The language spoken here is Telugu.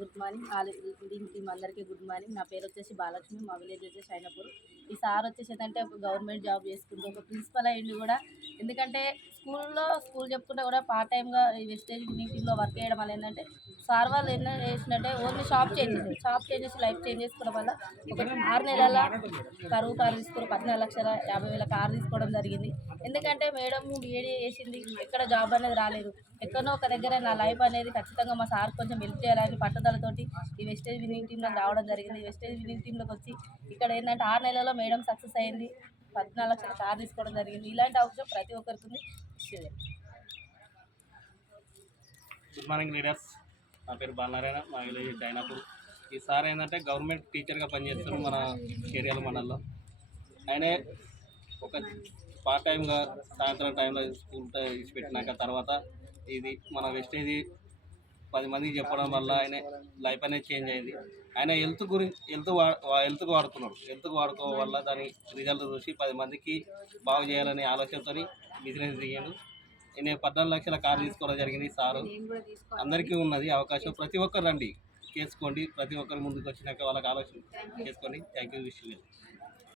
గుడ్ మార్నింగ్ ఆల్ టీమ్ అందరికీ గుడ్ మార్నింగ్. నా పేరు వచ్చేసి బాలలక్ష్మి, మా విలేజ్ వచ్చేసి అయినపూర్. ఈ సార్ వచ్చేసి ఏంటంటే ఒక గవర్నమెంట్ జాబ్ చేసుకుంటూ ఒక ప్రిన్సిపల్ అయ్యింది కూడా. ఎందుకంటే స్కూల్ చెప్పుకుంటే కూడా పార్ట్ టైమ్గా ఈ వెస్టేజ్ టీంలో వర్క్ చేయడం వల్ల ఏంటంటే సార్ వాళ్ళు ఎన్నో చేసినట్టే ఓన్లీ షాప్ చేంజ్ చేసి లైఫ్ చేంజ్ చేసుకోవడం వల్ల ఒక 6 నెలల కరువు కారు తీసుకుని 14,50,000 కారు తీసుకోవడం జరిగింది. ఎందుకంటే మేడం బీఏడీ చేసింది, ఎక్కడ జాబ్ అనేది రాలేదు. ఎక్కడో ఒక దగ్గర నా లైఫ్ అనేది ఖచ్చితంగా మా సార్ కొంచెం హెల్ప్ చేయాలని పట్టుదలతోటి ఈ వెస్టేజ్ విన్నింగ్ టీంలోకి రావడం జరిగింది. వెస్టేజ్ విన్నింగ్ టీంలోకి వచ్చి ఇక్కడ ఏంటంటే 6 నెలల్లో మేడం సక్సెస్ అయింది, 14,00,000 కారు తీసుకోవడం జరిగింది. ఇలాంటి అవసరం ప్రతి ఒక్కరికి ఉంది. Good morning leaders. నా పేరు బాలనారాయణ, మా విలేజ్ అయినపూర్. ఈ సార్ ఏంటంటే గవర్నమెంట్ టీచర్గా పనిచేస్తారు మన ఏరియాలో మండలంలో. ఆయనే ఒక పార్ట్ టైంగా సాయంత్రం టైంలో స్కూల్ ఇచ్చిపెట్టినాక తర్వాత ఇది మన వెస్టేజ్ 10 మందికి చెప్పడం వల్ల ఆయన లైఫ్ అనేది చేంజ్ అయింది. ఆయన హెల్త్కి వాడుకోవడం వల్ల దాని రిజల్ట్ చూసి 10 మందికి బాగు చేయాలనే ఆలోచనతో బిజినెస్ దిగాడు. నేను 14,00,000 కారు తీసుకోవడం జరిగింది. సారు అందరికీ ఉన్నది అవకాశం, ప్రతి ఒక్కరు రండి చేసుకోండి. ప్రతి ఒక్కరు ముందుకు వచ్చినాక వాళ్ళకి ఆలోచన చేసుకోండి. Thank you. విషయం